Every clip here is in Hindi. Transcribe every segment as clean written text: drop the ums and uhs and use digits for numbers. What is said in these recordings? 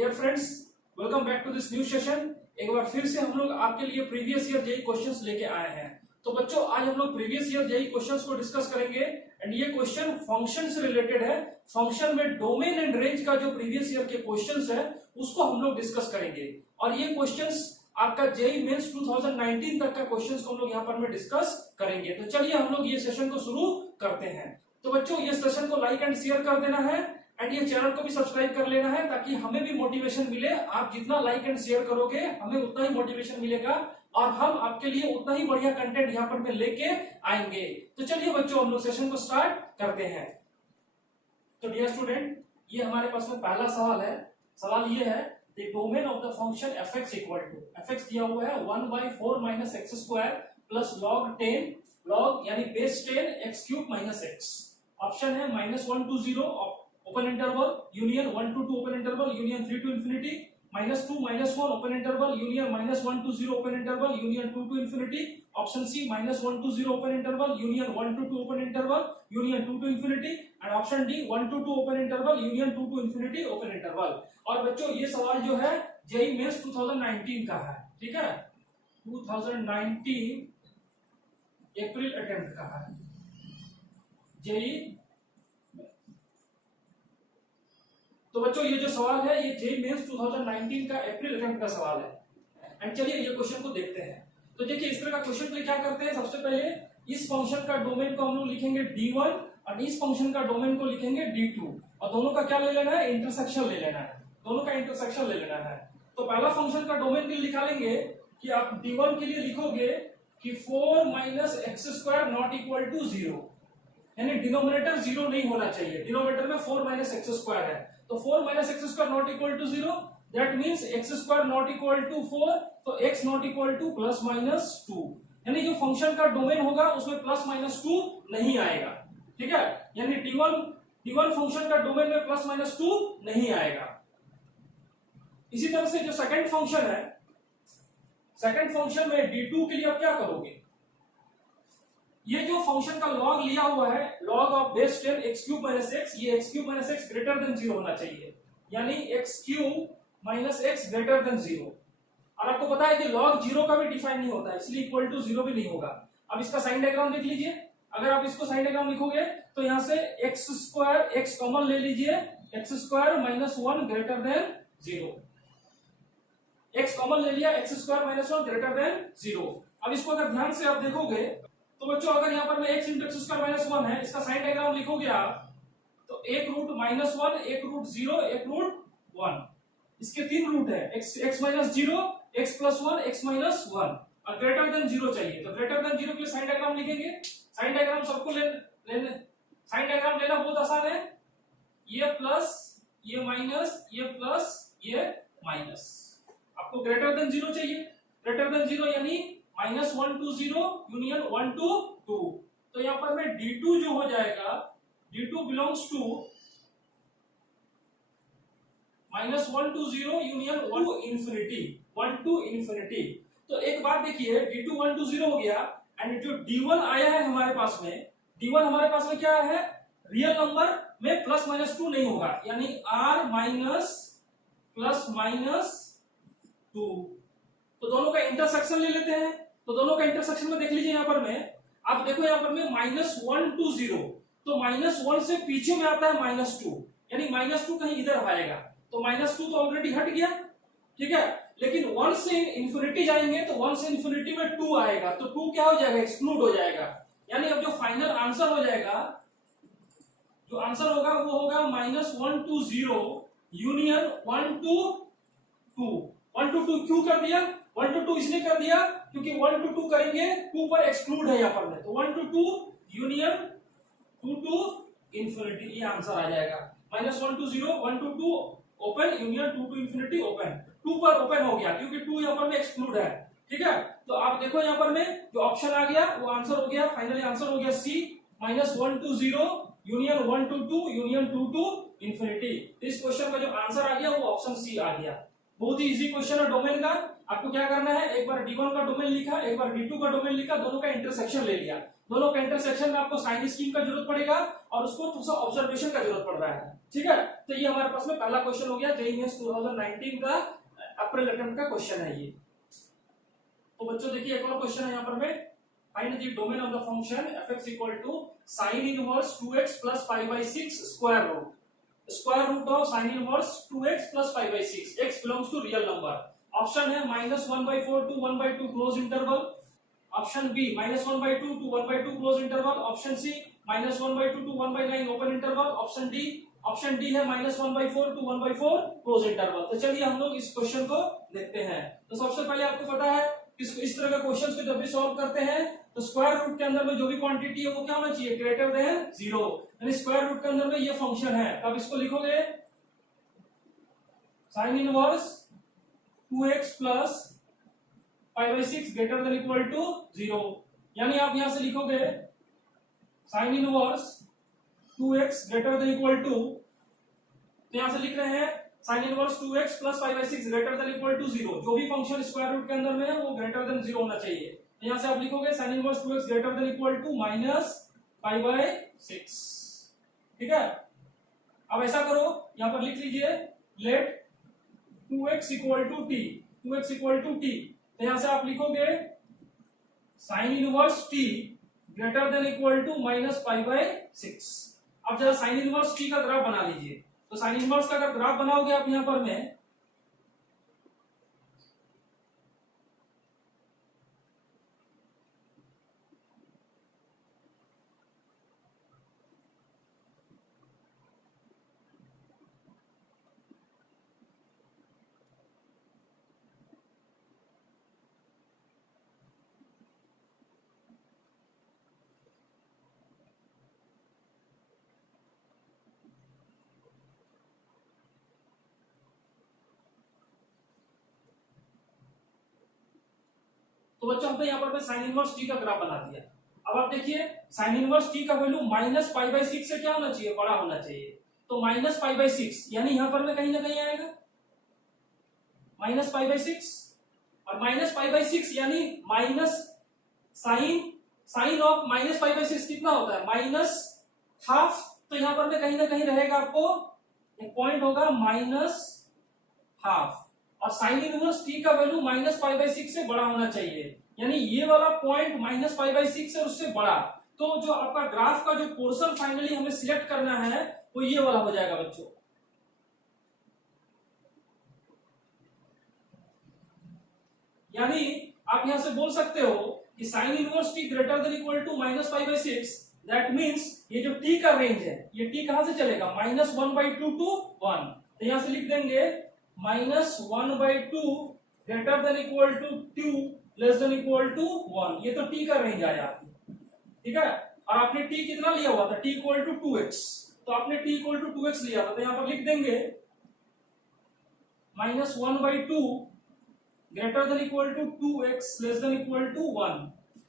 Dear friends, welcome back to this new session. एक बार फिर से हम लोग आपके लिए प्रीवियस ईयर जेईई क्वेश्चंस लेके आए हैं। तो बच्चों, आज हम लोग प्रीवियस ईयर जेईई क्वेश्चंस को डिस्कस करेंगे एंड ये क्वेश्चन फंक्शन से रिलेटेड है। फंक्शन में डोमेन एंड रेंज का जो प्रीवियस ईयर के क्वेश्चंस है उसको हम लोग डिस्कस करेंगे और ये क्वेश्चंस आपका जेईई मेंस 2019 तक का क्वेश्चंस को हम लोग यहाँ पर में डिस्कस करेंगे। तो चलिए हम लोग ये सेशन को शुरू करते हैं। तो बच्चों, ये सेशन को लाइक एंड शेयर कर देना है एंड ये चैनल को भी सब्सक्राइब कर लेना है ताकि हमें भी मोटिवेशन मिले। आप जितना लाइक एंड शेयर करोगे हमें उतना ही मोटिवेशन मिलेगा और हम आपके लिए उतना ही बढ़िया कंटेंट यहाँ पर में लेके आएंगे। तो चलिए बच्चों, हम लोग सेशन को स्टार्ट करते हैं। तो डियर स्टूडेंट, ये हमारे पास में पहला सवाल है। सवाल ये है, the domain of the function fx equal to, fx दिया हुआ है 1/4 minus x square plus log 10 log यानी base 10 x cube minus x. Option है -1 to 0 open interval union 1 to 2 open interval union 3 to infinity, -2 -1 open interval union -1 to 0 open interval union 2 to infinity. Option C -1 to 0 open interval union 1 to 2 open interval union 2 to infinity and option D 1 to 2 open interval union 2 to infinity open interval. और बच्चों, ये सवाल जो है जेईई मेंस 2019 का है, ठीक है, 2019 अप्रैल अटेम्प्ट का है जेईई। तो बच्चों, ये जो सवाल है ये जेईई मेंस 2019 का अप्रैल अटेम्प्ट का सवाल है एंड चलिए ये क्वेश्चन को देखते हैं। तो देखिए, इस तरह का क्वेश्चन के लिए क्या करते हैं, सबसे पहले इस फंक्शन का डोमेन को हम लोग लिखेंगे d1 और इस फंक्शन का डोमेन को लिखेंगे d2 और दोनों का क्या ले लेना है, इंटरसेक्शन ले लेना है, दोनों का इंटरसेक्शन ले लेना है। तो पहला फंक्शन का डोमेन के लिए निकालेंगे कि आप d1 के लिए लिखोगे कि 4 minus x square not equal to 0, यानी डिनोमिनेटर 0 नहीं होना चाहिए। डिनोमिनेटर में 4 माइनस एक्स स्क्वायर है तो 4 minus x square not equal to 0, that means x square not equal to 4, तो x not equal to plus minus 2, यानी जो फंक्शन का डोमेन होगा उसमें प्लस माइनस 2 नहीं आएगा, ठीक है। यानी d1 फंक्शन का डोमेन में प्लस माइनस 2 नहीं आएगा। इसी तरह से जो सेकंड फंक्शन है, सेकंड फंक्शन में d2 के लिए आप क्या करोगे, ये जो फंक्शन का लॉग लिया हुआ है log of base 10 x cube minus x, ये x cube minus x greater than 0 होना चाहिए, यानी x cube minus x greater than 0। और आपको पता है कि लॉग 0 का भी डिफाइन नहीं होता है, इसलिए इक्वल टू 0 भी नहीं होगा। अब इसका साइन डायग्राम देख लीजिए। अगर आप इसको साइन डायग्राम लिखोगे तो यहां से एक्स स्क्वायर, एक्स कॉमन ले लीजिए, x square minus 1 greater then 0, x common ले लिया, x square minus 1 greater then 0। अब इसको अगर ध्यान से आप देखोगे तो बच्चों, अगर यहाँ पर में x into x square minus 1 है, इसका साइन डायग्राम लिखोगे आप तो एक रूट -1, एक रूट 0, एक रूट 1, इसके 3 रूट है, x minus 0, x plus 1, x minus 1 और ग्रेटर देन 0 चाहिए। तो ग्रेटर देन 0 के लिए साइन डायग्राम लिखेंगे। साइन डायग्राम सबको लेने साइन डायग्राम लेना बहुत आसान है, ये प्लस, ये माइनस, ये प्लस, ये माइनस। आपको ग्रेटर देन 0 चाहिए, ग्रेटर देन 0 यानी -1 to 0 यूनियन 1 to 2। तो यहां पर में d2 जो हो जाएगा, d2 belongs to -1 to 0 union 1 to infinity, 1 to infinity. तो एक बात देखिए, d2 1 to 0 हो गया एंड जो d1 आया है हमारे पास में, d1 हमारे पास में क्या है, रियल नंबर में प्लस माइनस 2 नहीं होगा, यानी r माइनस प्लस माइनस 2। तो दोनों का इंटरसेक्शन ले लेते हैं। तो दोनों का इंटरसेक्शन में देख लीजिए, यहां पर में आप देखो, यहां पर में -1 to 0, तो -1 से पीछे में आता है -2, यानी -2 कहीं इधर आएगा, तो -2 तो ऑलरेडी हट गया, ठीक है। लेकिन 1 से इंफिनिटी जाएंगे तो 1 से इंफिनिटी में 2 आएगा, तो 2 क्या हो जाएगा, एक्सक्लूड हो जाएगा। यानी अब जो फाइनल आंसर हो जाएगा, जो आंसर होगा वो होगा -1 to 0 यूनियन 1 to 2। 1 to 2 क्यों कर दिया, 1 to 2 इसलिए कर दिया क्योंकि 1 to 2 करेंगे 2 पर एक्सक्लूड है यहाँ पर में, तो 1 to 2 यूनियन 2 to इंफिनिटी, ये आंसर आ जाएगा। -1 to 0, 1 to 2 open union 2 to infinity open, 2 पर ओपन हो गया क्योंकि 2 यहाँ पर में एक्सक्लूड है, ठीक है। तो आप देखो यहाँ पर में जो ऑप्शन आ गया वो आंसर हो गया, फाइनली आंसर हो गया सी, -1 to 0 union 1 to 2 union 2 to infinity. इस क्वेश्चन का जो आंसर आ गया वो ऑप्शन सी आ गया। बहुत ही इजी क्वेश्चन है डोमेन का। आपको क्या करना है, एक बार d1 का डोमेन लिखा, एक बार d2 का डोमेन लिखा, दोनों का इंटरसेक्शन ले लिया। दोनों के इंटरसेक्शन में आपको साइन स्कीम का जरूरत पड़ेगा और उसको थोड़ा सा ऑब्जर्वेशन का जरूरत पड़ रहा है, ठीक है। तो ये हमारे पास में पहला क्वेश्चन हो गया, जेईई मेंस 2019 का अप्रैल अटेम्प्ट का क्वेश्चन है ये। तो बच्चों देखिए एक और क्वेश्चन है यहाँ पर में, find the domain of the function fx equal to sin inverse 2x plus 5/6 square root of sin inverse 2x plus 5/6, x belongs to real number. Option है -1/4 to 1/2 close interval, option B -1/2 to 1/2 close interval, option C -1/2 to 1/9 open interval, option D है -1/4 टू 1/4 क्लोज इंटरवल। तो चलिए हम लोग इस क्वेश्चन को देखते हैं। तो सबसे पहले आपको पता है इस तरह का क्वेश्चन को जब भी सॉल्व करते हैं तो स्क्वायर रूट के अंदर में जो भी क्वांटिटी है वो क्या होना चाहिए, ग्रेटर देन 0, यानी स्क्वायर रूट के अंदर में ये फंक्शन है। अब इसको लिखोगे sine inverse 2x plus 5/6 greater than equal to 0, यानी आप यहां से लिखोगे sine inverse 2x greater than equal to, तो यहां से लिख रहे हैं sine inverse 2x plus 5/6 greater than equal to 0, जो भी फंक्शन स्क्वायर रूट के अंदर में है वो ग्रेटर देन 0 होना चाहिए। तो यहां से आप लिखोगे sine inverse 2x greater than equal to -5/6, ठीक है। अब ऐसा करो, यहां पर लिख लीजिए let 2x equal to t, 2x equal to t, तो यहां से आप लिखोगे sine inverse t greater than equal to -5/6। अब जरा साइन इनवर्स t का ग्राफ बना लीजिए। तो साइन इनवर्स का अगर ग्राफ बनाओगे आप यहां पर में, तो बच्चों हमने यहाँ पर साइन इनवर्स टी का ग्राफ बना दिया। अब आप देखिए साइन इनवर्स टी का वैल्यू -π/6 से क्या होना चाहिए, बड़ा होना चाहिए। तो -π/6 यानी यहां पर में कहीं ना कहीं आएगा -π/6, और -π/6 यानी माइनस साइन ऑफ -π/6 कितना होता है, -½ तो यहां पर में कहीं ना कहीं रहेगा, आपको एक पॉइंट होगा -½ और साइन इनवर्स t का वैल्यू -π/6 से बड़ा होना चाहिए, यानी ये वाला पॉइंट -π/6 है उससे बड़ा। तो जो आपका ग्राफ का जो पोर्शन फाइनली हमें सिलेक्ट करना है वो ये वाला हो जाएगा बच्चों। यानी आप यहां से बोल सकते हो कि sine inverse t greater than equal to -π/6, that means ये जो t का रेंज है ये t कहां से चलेगा, -1/2 टू 1, तो यहां से लिख देंगे -1/2 greater than equal to 2 less than equal to 1, ये तो t का रेंज आया, ठीक है। और आपने t कितना लिया हुआ था, t इक्वल टू 2x, तो आपने t इक्वल टू 2x लिया था, तो यहां पर लिख देंगे -1/2 greater than equal to 2x less than equal to 1।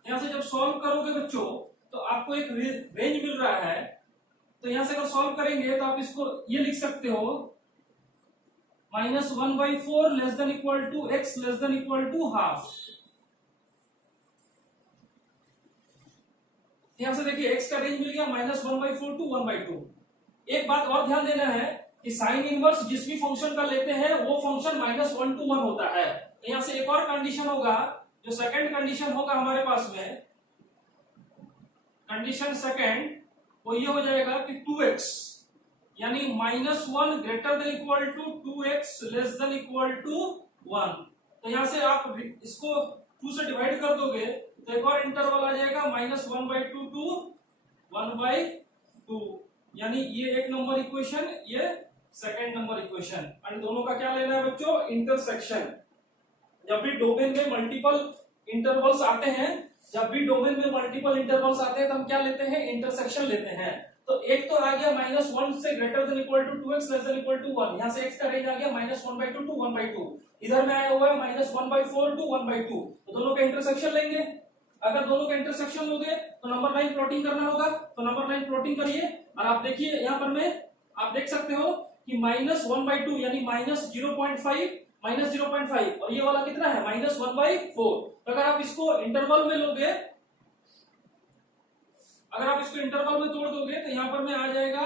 यहां से जब सॉल्व करोगे बच्चों तो आपको एक रेंज मिल रहा है, तो यहां से अगर सॉल्व करेंगे तो आप इसको ये लिख सकते हो -1/4 less than equal to x less than equal to ½ यहां से देखिए x का रेंज मिल गया -1/4 टू 1/2। एक बात और ध्यान देना है कि साइन इनवर्स जिस भी फंक्शन का लेते हैं वो फंक्शन -1 to 1 होता है। यहां से एक और कंडीशन होगा, जो सेकंड कंडीशन होगा हमारे पास में, कंडीशन सेकंड वो ये हो जाएगा कि 2x यानी -1 greater than equal to 2x less than equal to 1। तो यहां से आप इसको 2 से डिवाइड कर दोगे तो एक और इंटरवल आ जाएगा -1/2 टू 1/2, यानी ये एक नंबर इक्वेशन, ये सेकंड नंबर इक्वेशन। और दोनों का क्या लेना है बच्चों, इंटरसेक्शन। जब भी डोमेन में मल्टीपल इंटरवल्स आते हैं, जब भी डोमेन में मल्टीपल इंटरवल्स आते हैं तो हम क्या लेते हैं, इंटरसेक्शन लेते हैं। तो एक तो आ गया -1 से greater than equal to 2x less than equal to 1, यहां से x का रेंज आ गया -1/2 टू 1/2, इधर में आया हुआ है -1/4 टू 1/2, तो दोनों का इंटरसेक्शन लेंगे। अगर दोनों का इंटरसेक्शन लोगे तो नंबर लाइन प्लॉटिंग करना होगा, तो नंबर लाइन प्लॉटिंग करिए। और आप देखिए यहां पर में आप देख सकते हो कि -1/2 यानी -0.5 और ये वाला कितना है -1/4। तो अगर आप इसको इंटरवल में लोगे अगर आप इसको इंटरवल में तोड़ दोगे तो यहां पर में आ जाएगा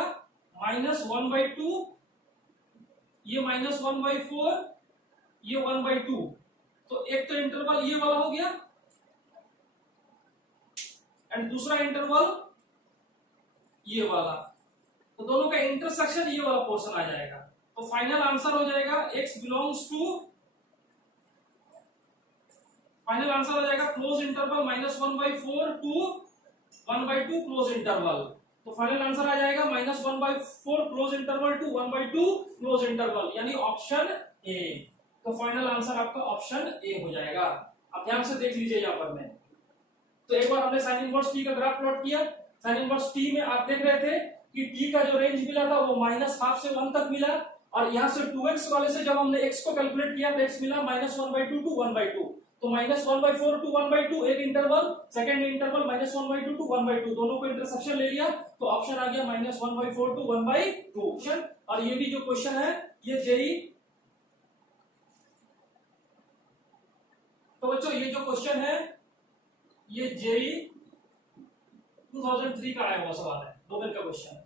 -1/2, ये -1/4, ये 1/2। तो एक तो इंटरवल ये वाला हो गया एंड दूसरा इंटरवल ये वाला, तो दोनों का इंटरसेक्शन ये वाला पोर्शन आ जाएगा। तो फाइनल आंसर हो जाएगा फाइनल आंसर हो जाएगा close interval -1/4 to 1/2 close interval. तो फाइनल आंसर आ जाएगा -1/4 close interval to 1/2 close interval, यानी ऑप्शन ए। तो फाइनल आंसर आपका ऑप्शन ए हो जाएगा। अब ध्यान से देख लीजिए यहाँ पर में, तो एक बार हमने साइन इनवर्स टी का ग्राफ प्लॉट किया। साइन इनवर्स टी में आप देख रहे थे कि टी का जो रेंज मिला था वो -12 से 1 तक मिला, और यहाँ से 2x वाले से जब हमने x को कैलकुलेट किया तो x मिला -1/2 टू 1/2। तो -1/4 टू 1/2 एक इंटरवल, सेकंड इंटरवल -1/2 टू 1/2, दोनों को इंटरसेक्शन ले लिया तो ऑप्शन आ गया -1/4 टू 1/2। और ये भी जो क्वेश्चन है ये जेई, तो बच्चों ये जो क्वेश्चन है ये जेई 2003 का आया हुआ सवाल है, डोमेन का क्वेश्चन।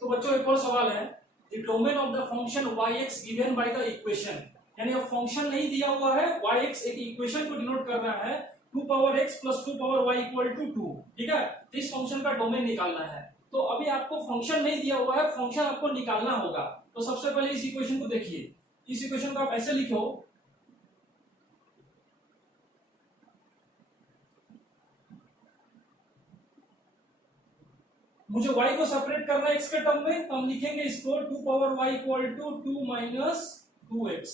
तो बच्चों एक और सवाल है, the domain of the function yx given by the equation, यानी अब फंक्शन नहीं दिया हुआ है, yx एक इक्वेशन को डिनोट कर रहा है 2x + 2y = 2, ठीक है। तो इस फंक्शन का डोमेन निकालना है। तो अभी आपको फंक्शन नहीं दिया हुआ है, फंक्शन आपको निकालना होगा। तो सबसे पहले इस इक्वेशन को देखिए, इस इक्वेशन को आप ऐसे लिखो, मुझे y को सेपरेट करना है x के टर्म में, तो हम लिखेंगे इसको 2y = 2 - 2x,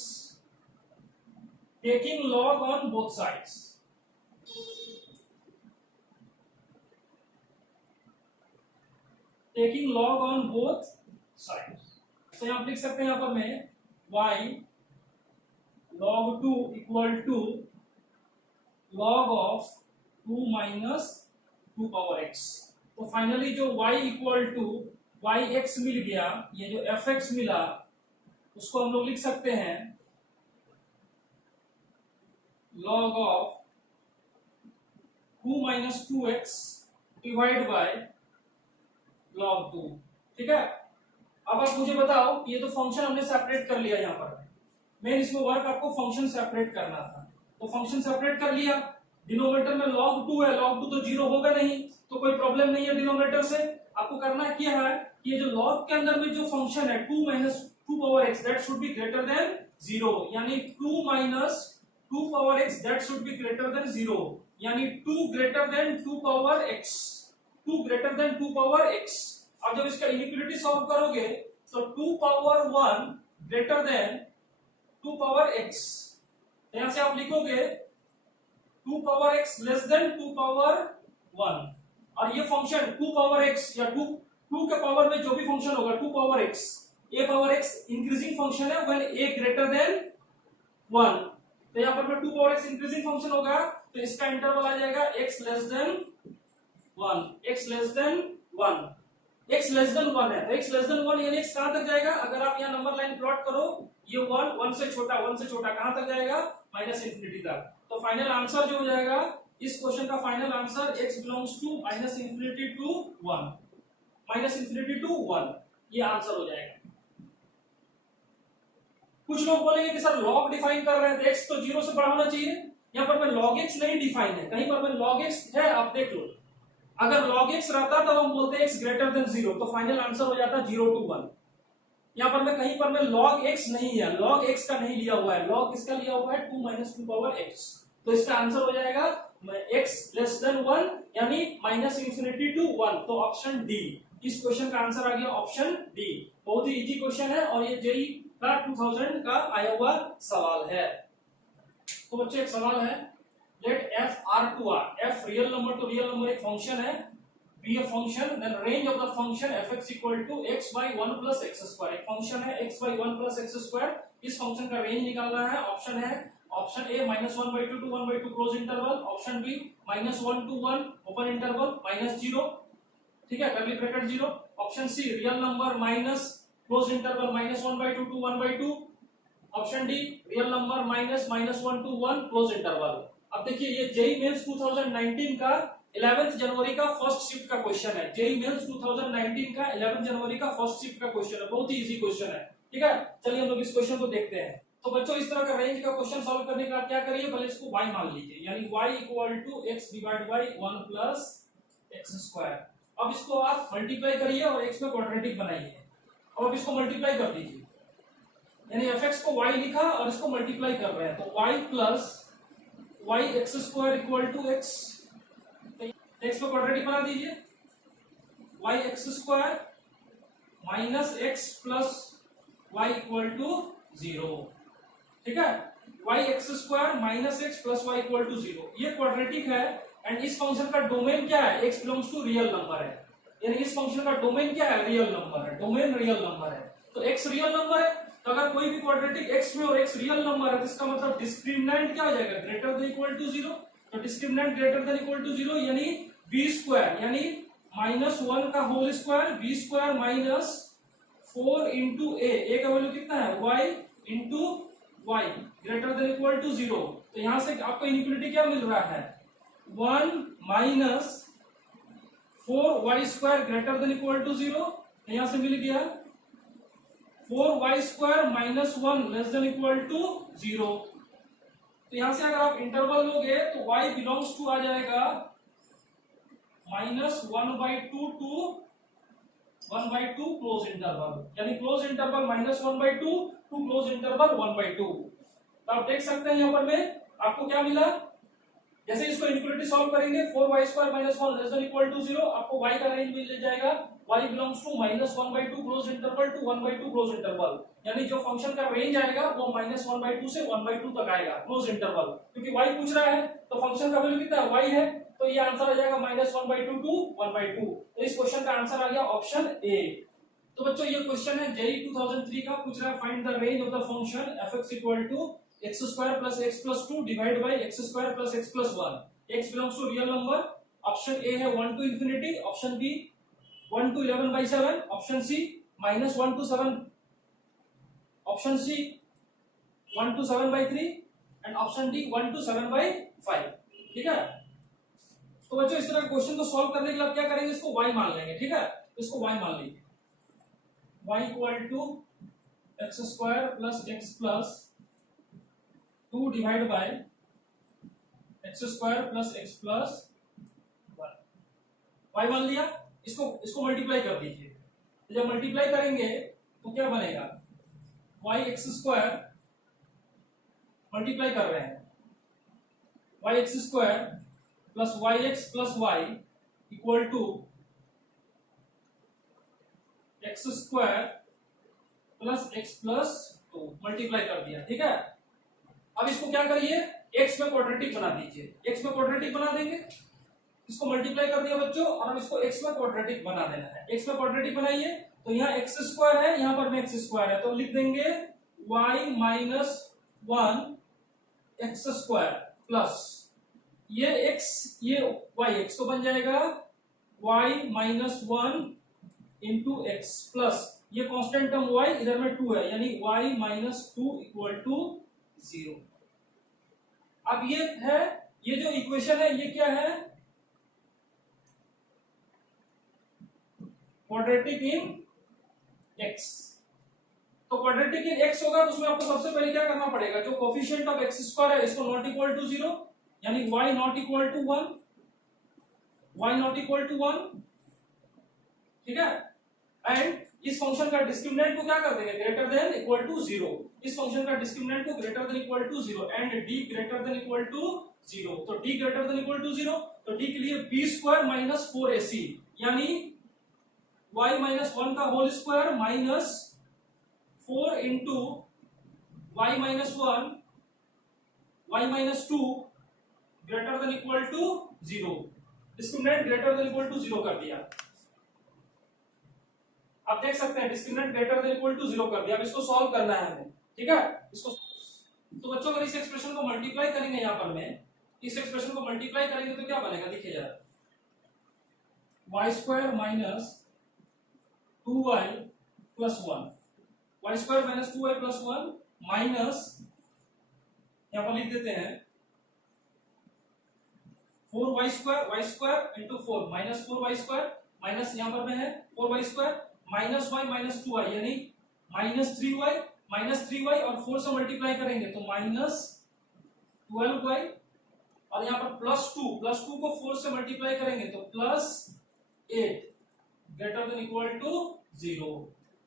taking log on both sides. Taking log on both sides, तो यहां आप लिख सकते हैं यहां पर मैं y log 2 = log of 2 - 2x। तो फाइनली जो y = yx मिल गया, ये जो fx मिला उसको हम लोग लिख सकते हैं log of 2 - 2x divide by log 2, ठीक है। अब आप मुझे बताओ कि ये तो फंक्शन हमने सेपरेट कर लिया, यहाँ पर मेन इसमें वर्क आपको फंक्शन सेपरेट करना था, तो फंक्शन सेपरेट कर लिया। डिनोमिनेटर में log 2 है, log 2 तो 0 होगा नहीं, तो कोई प्रॉब्लम नहीं है डिनोमिनेटर से। आपको करना क्या है कि ये जो log के अंदर में जो फंक्शन है 2 - 2x that should be greater than 0, यानी 2 - 2x that should be greater than 0, यानी 2 greater than 2x, 2 greater than 2x। अब जब इसका इनइक्वालिटी सॉल्व करोगे तो 2 greater than 2x, यहां से आप लिखोगे 2x लेस देन 2 और ये फंक्शन 2x या 2 के पावर में जो भी फंक्शन होगा 2x, a(x) इंक्रीजिंग फंक्शन है व्हेन a greater than 1। तो यहाँ पर 2x इंक्रीजिंग फंक्शन होगा, तो इसका इंटरवल आ जाएगा x less then 1, x less then 1, x less then 1 है, तो x लेस देन 1 यानी x कहां तक जाएगा? अगर आप यहाँ नंबर लाइन प्लॉट करो, ये 1 से छोटा कहां तक जाएगा? -∞ तक। तो फाइनल आंसर जो हो जाएगा इस क्वेश्चन का final answer x belongs to -∞ to 1, -∞ to 1, ये आंसर हो जाएगा। कुछ लोग बोलेंगे कि सर log डिफाइन कर रहे हैं तो x तो 0 से बड़ा होना चाहिए, यहाँ पर मैं log x नहीं डिफाइन है, कहीं पर मैं log x है, आप देख लो। अगर log x रहता तो हम बोलते x ग्रेटर देन 0, तो फाइनल आंसर हो जाता 0 to 1। यहाँ पर मैं कहीं पर मैं log x नहीं है, log x का नहीं लिया हुआ है, log किसका लिया हुआ है 2 - 2x, तो इसका आंसर हो जाएगा x लेस देन 1 यानी -∞ टू 1, तो ऑप्शन डी। इस क्वेश्चन का आंसर आ गया ऑप्शन डी। बहुत ही इजी क्वेश्चन है और ये जेई का 2000 का आया हुआ सवाल है। तो बच्चे एक सवाल है, लेट f r to r, f real number तो रियल नंबर एक फंक्शन है, be a function, then range of the function fx equal to x by 1 plus x square, एक फंक्शन है x by 1 plus x square, इस फंक्शन का रेंज निकालना है। ऑप्शन है option A -1/2 to 1/2 close interval, option B -1 to 1 open interval -0, ठीक है, curly bracket 0, option C real number minus close interval -1/2 to 1/2, option D real number -1 to 1 close interval. अब देखिए ये जेई मेंस 2019 का 11 जनवरी का फर्स्ट शिफ्ट का क्वेश्चन है, जेई मेंस 2019 का 11 जनवरी का फर्स्ट शिफ्ट का क्वेश्चन है, बहुत ही इजी क्वेश्चन है। ठीक है, चलिए हम लोग इस क्वेश्चन को देखते हैं। तो बच्चों इस तरह का रेंज का क्वेश्चन सॉल्व करने का क्या करिए, पहले इसको y मान लीजिए, यानी y equal to x divide by 1 plus x square. अब इसको आप मल्टीप्लाई करिए और x में क्वाड्रेटिक बनाइए, और अब इसको मल्टीप्लाई कर दीजिए, यानी fx को y लिखा और इसको मल्टीप्लाई कर रहे हैं, तो y plus y x square equal to x, x में क्वाड्रेटिक बना दीजिए, y x square minus x plus y equal to 0। ठीक है, y x square minus x plus y equal to 0, ये क्वाड्रेटिक है। एंड इस फंक्शन का डोमेन क्या है, x belongs to real number है, यानी इस फंक्शन का डोमेन क्या है, रियल नंबर है, डोमेन रियल नंबर है। तो x रियल नंबर है, तो अगर कोई भी क्वाड्रेटिक x में और x रियल नंबर है तो इसका मतलब डिस्क्रिमिनेंट क्या हो जाएगा, ग्रेटर देन इक्वल टू 0। तो discriminant greater than equal to 0 यानी b स्क्वायर, यानी -1 का whole square, b square minus 4 into a का वैल्यू कितना है, y into y greater than equal to 0। तो यहां से आपको इनइक्वालिटी क्या मिल रहा है, 1 minus 4y square greater than equal to 0, यहां से मिल गया 4y square minus 1 less than equal to 0। तो यहां से अगर आप इंटरवल लोगे तो y बिलोंग्स टू आ जाएगा -1/2 टू 1/2 क्लोज इंटरवल, यानी close interval -1/2 to close interval 1/2। तो आप देख सकते हैं यहाँ पर में आपको क्या मिला, जैसे इसको इनइक्वालिटी सॉल्व करेंगे 4y square minus 1 less than equal to 0, आपको y का रेंज मिल जाएगा, y belongs to -1/2 close interval to 1/2 close interval, यानी जो फंक्शन का रेंज आएगा वो -1/2 से 1/2 तक आएगा क्लोज इंटरवल, क्योंकि y पूछ रहा है तो फंक्शन का वैल्यू कितना है, y है, तो ये आंसर आ जाएगा -1/2 टू 1/2। तो इस क्वेश्चन का आंसर आ गया ऑप्शन ए। तो बच्चों ये क्वेश्चन है जेई 2003 का, पूछ रहा है find the range of the function fx equal to x square plus x plus 2 divide by x square plus x plus 1, x belongs to real number. Option A है 1 to infinity, option B 1 to 11/7, option C -1 to 7, option C 1 to 7/3 and option D 1 to 7/5। ठीक है, तो बच्चों इस तरह क्वेश्चन को सॉल्व करने के लिए आप क्या करेंगे, इसको y मान लेंगे। ठीक है, इसको y मान लीजिए, y equal to x square plus x plus 2 divide by x square plus x plus 1, y मान लिया। इसको मल्टीप्लाई कर दीजिए, तो जब मल्टीप्लाई करेंगे तो क्या बनेगा, y एक्स स्क्वायर मल्टीप्लाई कर रहे हैं, y x square plus y x plus y equal to x square plus x plus 2, multiply कर दिया। ठीक है, अब इसको क्या करिए, x में क्वाड्रेटिक बना दीजिए, x में क्वाड्रेटिक बना देंगे, इसको मल्टीप्लाई कर दिया बच्चों, और अब इसको x में क्वाड्रेटिक बना देना है। x में क्वाड्रेटिक बनाइए, तो यहाँ एक्स स्क्वायर है, यहाँ पर में एक्स स्क्वायर है, तो लिख देंगे y minus 1 x square plus ये x ये y x तो बन जाएगा y minus 1 into x plus ये कांस्टेंट टर्म y इधर में 2 है, यानी y माइनस 2 इक्वल टू 0। अब ये है, ये जो इक्वेशन है ये क्या है, क्वाड्रेटिक इन x। तो क्वाड्रेटिक इन x होगा तो उसमें आपको सबसे पहले क्या करना पड़ेगा, जो कोफिशिएंट ऑफ एक्स स्क्वायर है इसको नॉट इक्वल टू 0, यानी y not equal to 1, y not equal to 1। ठीक है, एंड इस फंक्शन का डिस्क्रिमिनेंट को क्या कर देंगे, ग्रेटर देन इक्वल टू 0, इस फंक्शन का डिस्क्रिमिनेंट को greater than equal to 0 and d greater than equal to 0। तो d greater than equal to 0, तो d के लिए b स्क्वायर माइनस 4ac, यानी y माइनस 1 का whole square minus 4 into y minus 1 y minus 2 greater than equal to 0, discriminant greater than equal to 0 कर दिया। आप देख सकते हैं discriminant greater than equal to 0 कर दिया। अब इसको सॉल्व करना है हमें। ठीक है, इसको तो बच्चों अगर इस एक्सप्रेशन को मल्टीप्लाई करेंगे, यहां पर में इस एक्सप्रेशन को मल्टीप्लाई करेंगे तो क्या बनेगा, देखिए जरा, y square minus 2y plus 1, y square minus 2y plus 1 minus यहां पर लिख देते हैं 4y into 4 minus 4y2 minus यहाँ पर में है 4y2 minus y minus 2y यानी माइनस 3y और 4 से मल्टीप्लाई करेंगे तो माइनस 12y और यहाँ पर प्लस टू को 4 से मल्टीप्लाई करेंगे तो plus 8 greater than equal to 0।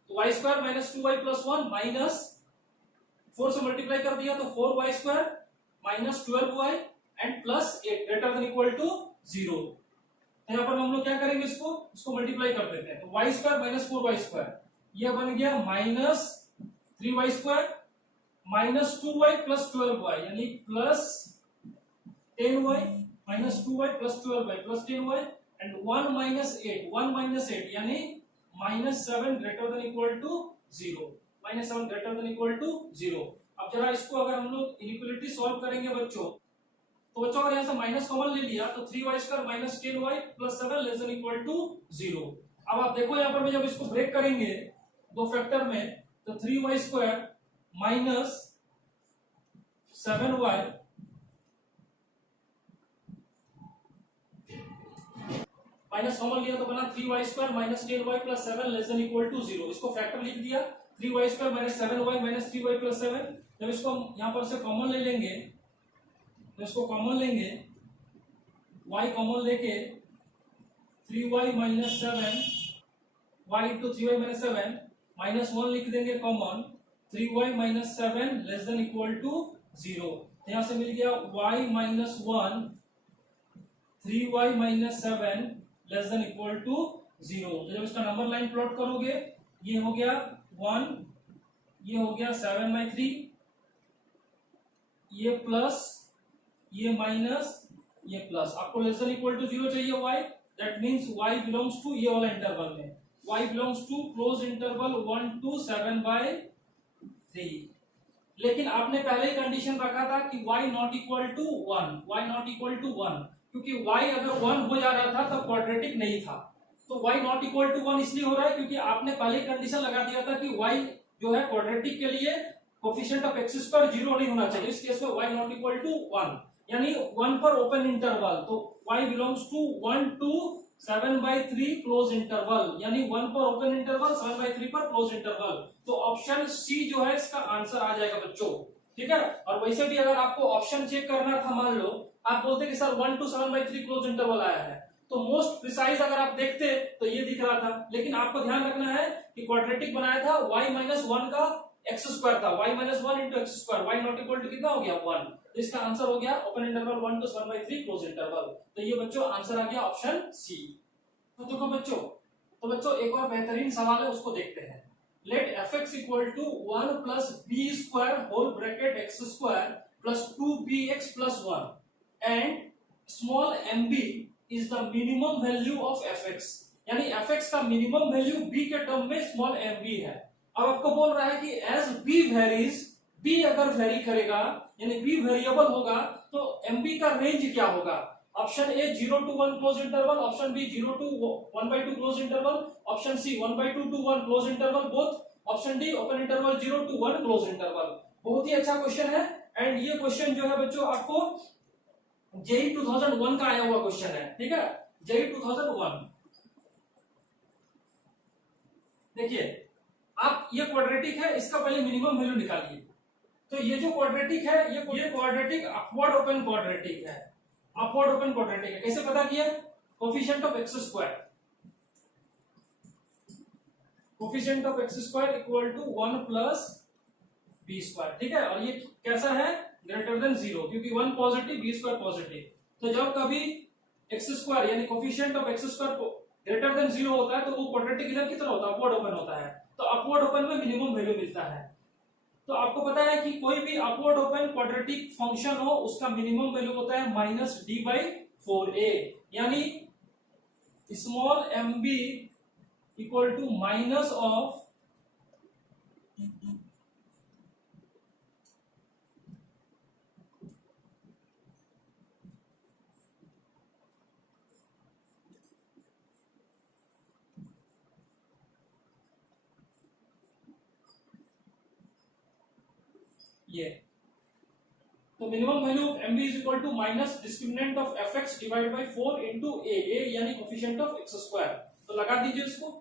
तो y2 minus 2y plus 1 minus 4 से मल्टीप्लाई कर दिया तो 4y2 minus 12y and plus 8 greater than equal to 0। तो यहाँ पर हम लोग क्या करेंगे इसको मल्टीप्लाई कर देते हैं तो y2 माइनस 4y2 यह बन गया minus 3y2 minus 2y plus 12y यानी plus 10y minus 2y plus 12y plus 10y and 1 minus 8 यानी minus 7 greater than equal to 0 minus 7 greater than equal to 0। अब जरा इसको अगर हम लोग इनइक्वालिटी सॉल्व करेंगे बच्चों तो बच्चों अगर यहाँ से माइनस कॉमन ले लिया तो 3y2 minus 10y plus 7 less than equal to 0। अब आप देखो यहाँ पर मैं जब इसको ब्रेक करेंगे दो फैक्टर में तो 3y2 minus 7y minus common लिया तो बना 3y2 minus 10y plus 7 less than equal to 0। इसको फैक्टर लिख दिया 3y2 minus 7y minus 3y plus 7। जब इसको हम यहाँ पर से कॉमन ले लेंगे तो इसको कॉमन लेंगे y कॉमन लेके 3y minus 7 y into 3y minus 7 minus 1 लिख देंगे common 3y minus 7 less than equal to 0। तो यहाँ से मिल गया y minus 1 3y minus 7 less than equal to 0। तो जब इसका नंबर लाइन प्लॉट करोगे ये हो गया 1 ये हो गया 7/3 ये प्लस ये माइनस ये प्लस आपको लेस देन इक्वल टू 0 चाहिए y that means y belongs to ये वाला इंटरवल में y belongs to close interval 1 to 7/3। लेकिन आपने पहले ही कंडीशन रखा था कि y नॉट इक्वल टू 1 क्योंकि y अगर 1 हो जा रहा था तब क्वाड्रेटिक नहीं था। तो y नॉट इक्वल टू 1 इसलिए हो रहा है क्योंकि आपने पहले ही कंडीशन लगा दिया था कि y जो है क्वाड्रेटिक के लिए कोफिशिएंट ऑफ x स्क्वायर 0 नहीं होना चाहिए। इस केस में y नॉट इक्वल टू 1 यानी 1 पर ओपन इंटरवल तो y belongs to 1 to 7/3 close interval यानी 1 पर ओपन इंटरवल 7/3 पर क्लोज इंटरवल। तो ऑप्शन सी जो है इसका आंसर आ जाएगा बच्चों, ठीक है। और वैसे भी अगर आपको ऑप्शन चेक करना था, मान लो आप बोलते कि सर 1 to 7/3 क्लोज इंटरवल आया है तो मोस्ट प्रिसाइज अगर आप देखते तो ये दिख रहा था। लेकिन आपको ध्यान रखना है कि क्वाड्रेटिक बनाया था y माइनस 1 का एक्स स्क्वायर था y minus 1 into x square y not equal to कितना हो गया 1। तो इसका आंसर हो गया open interval 1 to 7/3 close interval. तो ये बच्चों आंसर आ गया ऑप्शन सी। तो देखो बच्चों एक और बेहतरीन सवाल है उसको देखते हैं। Let fx equal to 1 plus B square whole bracket x square plus 2bx plus 1 and small mb is the minimum value of fx यानी fx का मिनिमम वैल्यू b के टर्म में स्मॉल mb है। अब आपको बोल रहा है कि एज b वेरीज b अगर वेरी करेगा यानी b वेरिएबल होगा तो mb का रेंज क्या होगा। Option A 0 to 1 close interval, option B 0 to 1/2 close interval, option C 1/2 to 1 close interval both, option D open interval 0 to 1 close interval. बहुत ही अच्छा क्वेश्चन है एंड ये क्वेश्चन जो है बच्चों आपको जेई 2001 का आया हुआ क्वेश्चन है, ठीक है। जेई 2001 देखिए आप ये क्वाड्रेटिक है इसका पहले मिनिमम वैल्यू निकालिए। तो ये जो क्वाड्रेटिक है ये क्वाड्रेटिक अपवर्ड ओपन क्वाड्रेटिक है, अपवर्ड ओपन क्वाड्रेटिक है। कैसे पता किया, coefficient of x square, coefficient of x square equal to 1 plus B square, ठीक है। और ये कैसा है ग्रेटर देन 0 क्योंकि 1 पॉजिटिव बी स्क्वायर पॉजिटिव। तो जब कभी एक्स स्क्वायर यानी coefficient of x square greater then 0 होता है तो वो क्वाड्रेटिक इधर की तरह होता है, अपवर्ड ओपन होता है। तो अपवर्ड ओपन में मिनिमम वैल्यू मिलता है। तो आपको पता है कि कोई भी अपवर्ड ओपन क्वाड्रेटिक फंक्शन हो उसका मिनिमम वैल्यू होता है -d/4a यानी small mb equal to minus of ये तो minimum value of MB is equal to minus discriminant of F X divide by 4 into a यानी कोफिशिएंट ऑफ एक्स स्क्वायर। तो लगा दीजिए इसको।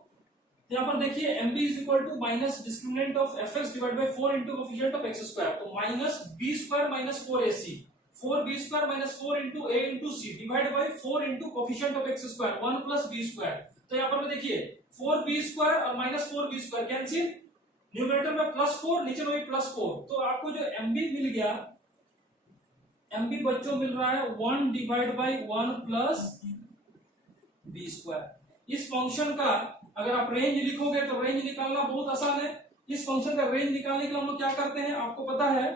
यहाँ पर देखिए MB is equal to minus discriminant of F X divide by 4 into coefficient of x square. तो minus B square minus 4ac 4b square minus 4 into a into c divide by 4 into coefficient of x square 1 plus B square. तो यहाँ पर देखिए 4b स्क्वायर और minus 4b square cancel, numerator में प्लस 4 नीचे में प्लस 4। तो आपको जो एमबी मिल गया, एमबी बच्चों मिल रहा है 1 divide by 1 plus B square. इस फंक्शन का अगर आप रेंज लिखोगे तो रेंज निकालना बहुत आसान है। इस फंक्शन का रेंज निकालने के लिए हम लोग क्या करते हैं, आपको पता है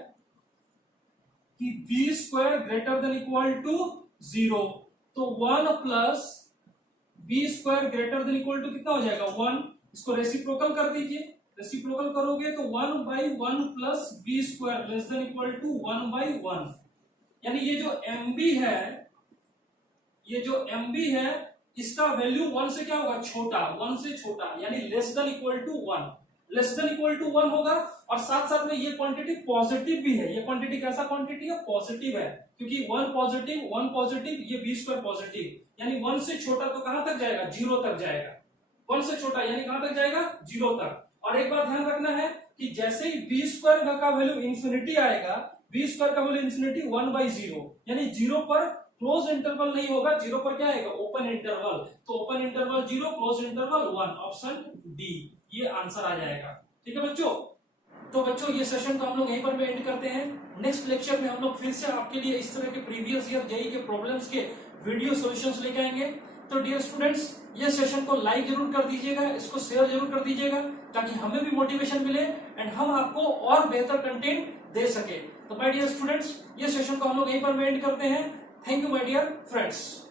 कि B square greater than equal to 0, तो 1 plus B square greater than equal to कितना हो जाएगा 1। इसको रेसिप्रोकल कर दीजिए, रेसिप्रोकल करोगे तो 1 by 1 plus B square less than equal to 1 by 1। यानी ये जो एमबी है, ये जो एमबी है इसका वैल्यू 1 से क्या होगा, छोटा, 1 से छोटा, यानी less than equal to 1, less than equal to 1 होगा। और साथ साथ में ये क्वांटिटी पॉजिटिव भी है। ये क्वांटिटी कैसा क्वांटिटी है, पॉजिटिव है, क्योंकि 1 पॉजिटिव ये बी स्क्वायर पॉजिटिव, यानी 1 से छोटा तो कहां तक जाएगा, 0 तक जाएगा। 1 से छोटा यानी कहां तक जाएगा, 0 तक। और एक बात ध्यान रखना है कि जैसे ही बी स्क्वायर का वैल्यू इंफिनिटी आएगा, बी स्क्वायर का वैल्यू इंफिनिटी 1 बाई 0, यानी 0 पर क्लोज इंटरवल नहीं होगा, 0 पर क्या आएगा, ओपन इंटरवल। तो open interval 0, close interval 1, option D ये आंसर आ जाएगा। ठीक है बच्चों। तो बच्चों ये सेशन को हम लोग यहीं पर एंड करते हैं। नेक्स्ट लेक्चर में हम लोग फिर से आपके लिए इस तरह के प्रीवियस ईयर जेईई के प्रॉब्लम्स के वीडियो सॉल्यूशंस लेके आएंगे। तो डियर स्टूडेंट्स, ये सेशन को लाइक जरूर कर दीजिएगा, इसको शेयर जरूर कर दीजिएगा, ताकि हमें भी मोटिवेशन मिले एंड हम आपको और बेहतर कंटेंट दे सके। तो माय डियर स्टूडेंट्स, ये सेशन को हम लोग यहीं पर एंड करते हैं। Thank you my dear friends.